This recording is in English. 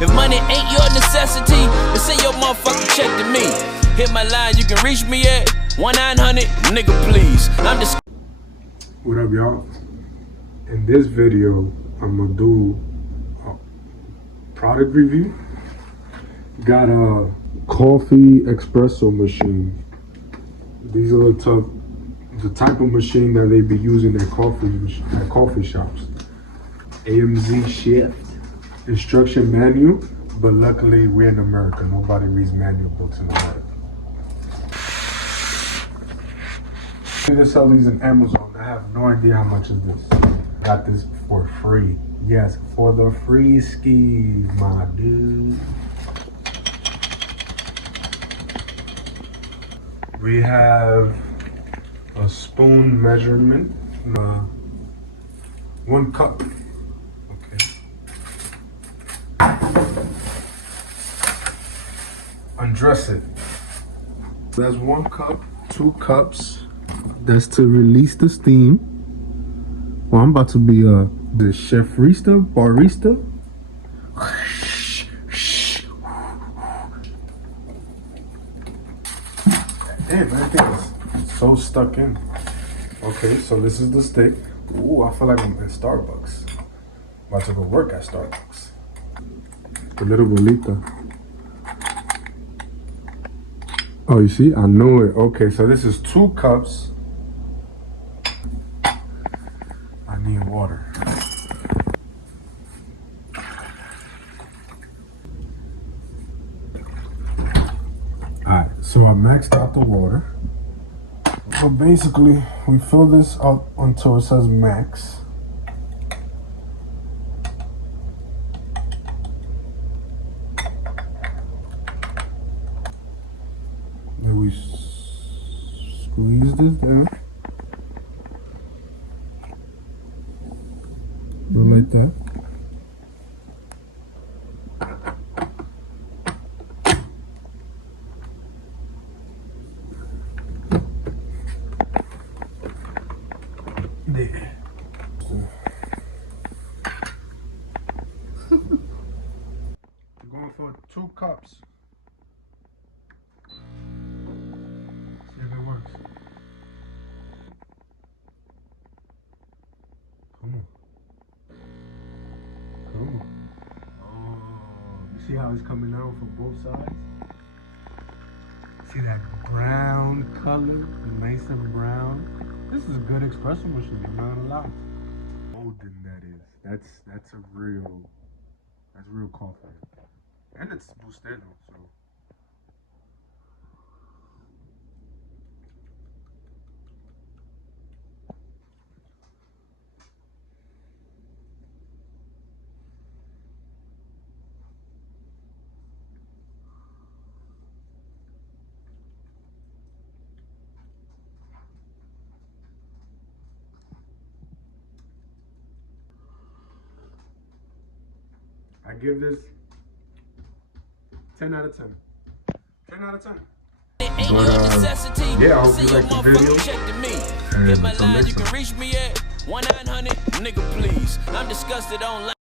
If money ain't your necessity, then send your motherfucking check to me. Hit my line, you can reach me at 1-900, nigga please. I'm just. What up, y'all? In this video, I'm gonna do a product review. Got a coffee espresso machine. These are the type of machine that they be using at coffee shops. AMZCHEF instruction manual, but luckily we're in America. Nobody reads manual books in America. They sell these in Amazon. I have no idea how much is this. Got this for free. Yes, for the free skis, my dude. We have a spoon measurement, 1 cup. Okay. Undress it. That's 1 cup, 2 cups. That's to release the steam. Well, I'm about to be the barista. Damn, everything is so stuck in. Okay, so this is the stick. Ooh, I feel like I'm in Starbucks. About to go work at Starbucks. The little bolita. Oh, you see? I knew it. Okay, so this is 2 cups. I need water. Alright, so I maxed out the water. So basically, we fill this up until it says max. Then we squeeze this down. Go like that. There. We're going for 2 cups. See if it works. Come on. Come on. Oh, you see how it's coming out from both sides? See that brown color? Nice and brown. This is a good espresso machine, I'm not gonna lie. Golden, that is. That's real coffee. And it's Bustelo, so. I give this 10 out of 10. 10 out of 10. But yeah, I hope you like the video. And until next time. You can reach me at 1-900, nigga please. I'm disgusted online.